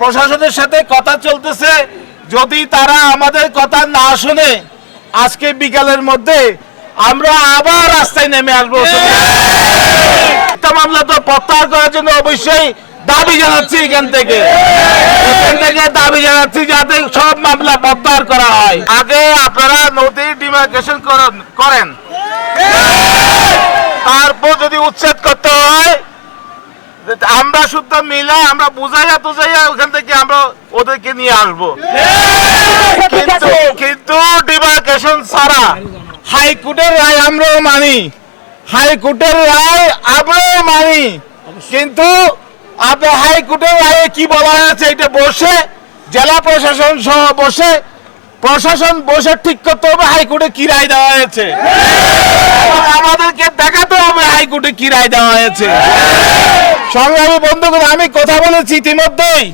প্রশাসনের সাথে কথা চলতেছে, যদি তারা আমাদের কথা না শুনে আজকে বিকালের মধ্যে আমরা আবার রাস্তায় নেমে আসবো। মামলা তো প্রত্যাহার করার জন্য অবশ্যই দাবি জানাচ্ছি, এখান থেকে দাবি জানাচ্ছি যাতে সব মামলা প্রত্যাহার করা হয়। আগে আপনারা নদীর ডিমার্কেশন করেন, তারপর যদি উচ্ছেদ করতে হয় আমরা শুদ্ধ মিলা আমরা বুঝাইয়া ওখান থেকে আমরা ওদেরকে নিয়ে আসবো। কিন্তু ডিমার্কেশন ছাড়া হাইকোর্টের রায় আমরাও মানি, হাইকোর্টের রায় আমরাও মানি, কিন্তু আপনার হাইকোর্টের রায়ে কি বলা হয়েছে এটা বসে জেলা প্রশাসন সহ প্রশাসন বসে ঠিক করতে হবে হাইকোর্টে কি রায় দেওয়া হয়েছে, আমাদেরকে দেখাতে হবে হাইকোর্টে কি রায় দেওয়া হয়েছে। সংগ্রামী বন্ধুগণ, আমি কথা বলেছি ইতিমধ্যেই,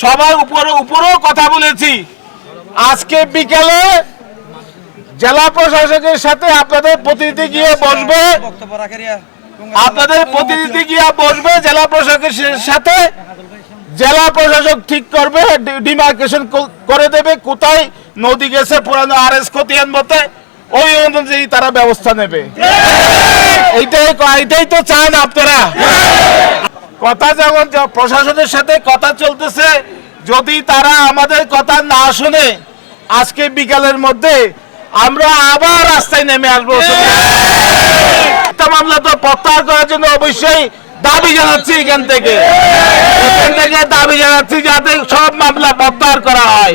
সবার উপরেও কথা বলেছি। আজকে বিকেলে জেলা প্রশাসকের সাথে আপনাদের প্রতিনিধি গিয়ে বসবে, জেলা প্রশাসকের সাথে। জেলা প্রশাসক ঠিক করবে, ডিমার্কেশন করে দেবে কোথায় নদী গেছে পুরানো আরএস খতিয়ান মতে, ওই অনুযায়ী তারা ব্যবস্থা নেবে। এইটাই তো চান আপনারা। কথা যেমন প্রশাসনের সাথে কথা চলতেছে, যদি তারা আমাদের কথা না শুনে আজকে বিকালের মধ্যে আমরা আবার রাস্তায় নেমে আসবো। মামলা তো প্রত্যাহার করার জন্য অবশ্যই দাবি জানাচ্ছি, এখান থেকে দাবি জানাচ্ছি যাতে সব মামলা প্রত্যাহার করা হয়।